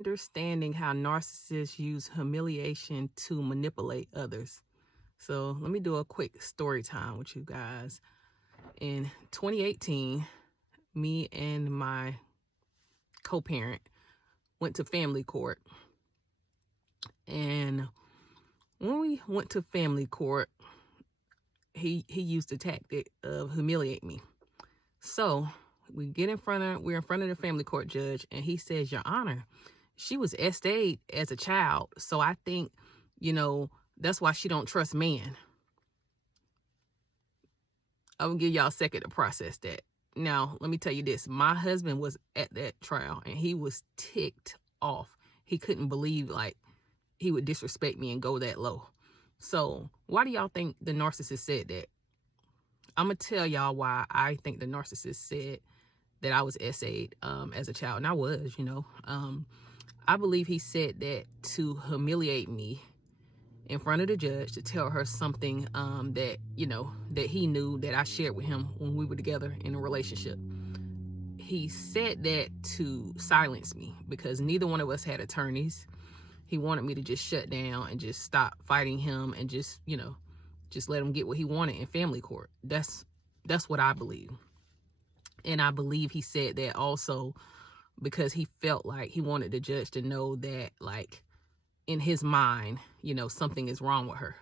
Understanding how narcissists use humiliation to manipulate others. So let me do a quick story time with you guys. In 2018, me and my co-parent went to family court. And when we went to family court, he used the tactic of humiliate me. So we're in front of the family court judge, and he says, Your Honor, she was SA'd as a child, so I think, that's why she don't trust men. I'm gonna give y'all a second to process that. Now, let me tell you this. My husband was at that trial, and he was ticked off. He couldn't believe, he would disrespect me and go that low. So why do y'all think the narcissist said that? I'm gonna tell y'all why I think the narcissist said that I was SA'd as a child. And I was, I believe he said that to humiliate me in front of the judge, to tell her something that he knew that I shared with him when we were together in a relationship. He said that to silence me because neither one of us had attorneys. He wanted me to just shut down and just stop fighting him and just let him get what he wanted in family court. That's what I believe. And I believe he said that also because he felt like he wanted the judge to know that, in his mind, something is wrong with her.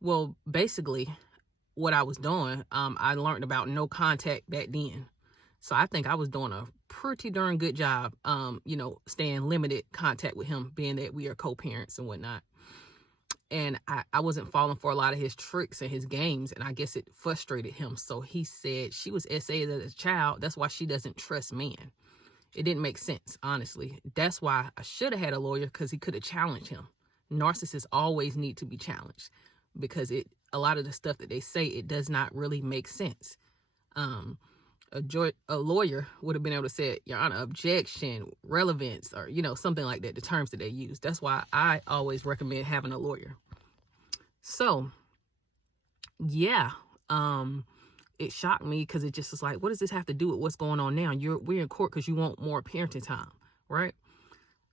Well, basically, what I was doing, I learned about no contact back then. So I think I was doing a pretty darn good job, staying limited contact with him, being that we are co-parents and whatnot. And I wasn't falling for a lot of his tricks and his games, and I guess it frustrated him. So he said she was SA'd as a child. That's why she doesn't trust men. It didn't make sense, honestly. That's why I should have had a lawyer, because he could have challenged him. Narcissists always need to be challenged because a lot of the stuff that they say, it does not really make sense. A lawyer would have been able to say, Your Honor, objection, relevance, or, something like that, the terms that they use. That's why I always recommend having a lawyer. So, yeah, it shocked me because it just was like, what does this have to do with what's going on now? We're in court because you want more parenting time, right?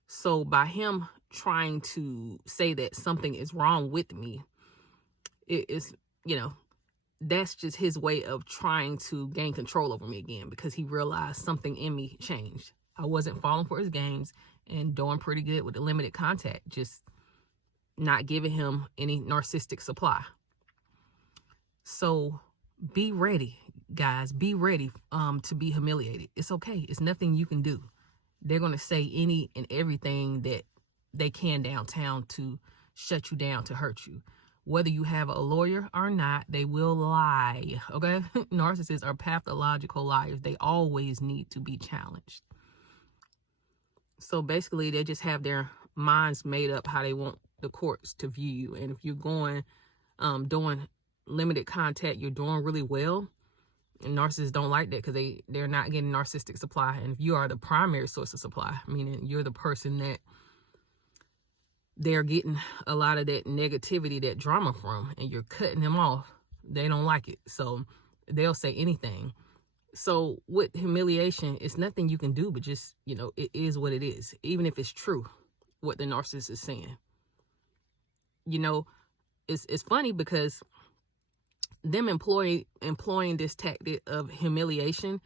So by him trying to say that something is wrong with me, it is, that's just his way of trying to gain control over me again, because he realized something in me changed. I wasn't falling for his games and doing pretty good with the limited contact, just not giving him any narcissistic supply. So be ready, guys. Be ready to be humiliated. It's okay. It's nothing you can do. They're going to say any and everything that they can downtown to shut you down, to hurt you. Whether you have a lawyer or not, they will lie, okay? Narcissists are pathological liars. They always need to be challenged. So basically, they just have their minds made up how they want the courts to view you. And if you're going, doing limited contact, you're doing really well. And narcissists don't like that because they're not getting narcissistic supply. And if you are the primary source of supply, meaning you're the person that they're getting a lot of that negativity, that drama from, and you're cutting them off, they don't like it. So they'll say anything. So with humiliation, it's nothing you can do, but just, it is what it is. Even if it's true, what the narcissist is saying. It's funny because them employing this tactic of humiliation,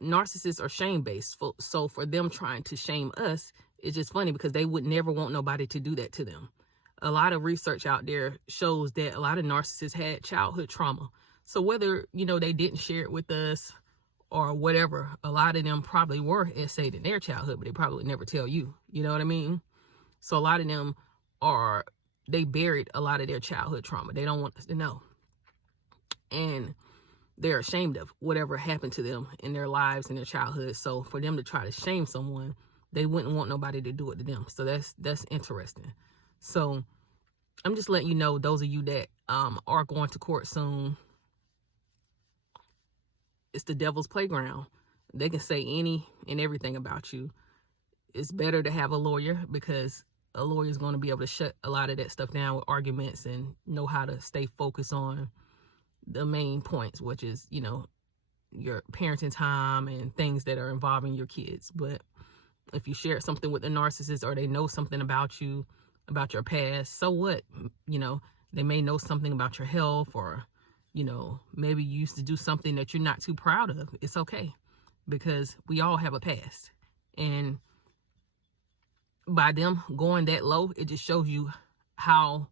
narcissists are shame-based. So for them trying to shame us, it's just funny because they would never want nobody to do that to them. A lot of research out there shows that a lot of narcissists had childhood trauma. So whether, they didn't share it with us or whatever, a lot of them probably were SA'd in their childhood, but they probably would never tell you. You know what I mean? So a lot of them they buried a lot of their childhood trauma. They don't want us to know. And they're ashamed of whatever happened to them in their lives and their childhood. So for them to try to shame someone, they wouldn't want nobody to do it to them. So that's interesting. So I'm just letting you know, those of you that are going to court soon, it's the devil's playground. They can say any and everything about you. It's better to have a lawyer, because a lawyer is going to be able to shut a lot of that stuff down with arguments and know how to stay focused on the main points, which is, your parenting time and things that are involving your kids. But if you share something with the narcissist, or they know something about you, about your past, so what? You know, they may know something about your health, or, you know, maybe you used to do something that you're not too proud of. It's okay, because we all have a past. And by them going that low, it just shows you how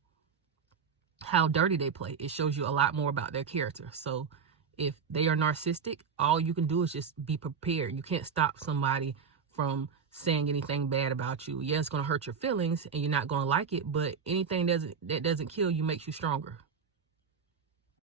dirty they play. It shows you a lot more about their character. So if they are narcissistic, all you can do is just be prepared. You can't stop somebody from saying anything bad about you. Yeah, it's going to hurt your feelings and you're not going to like it, but anything that doesn't kill you makes you stronger.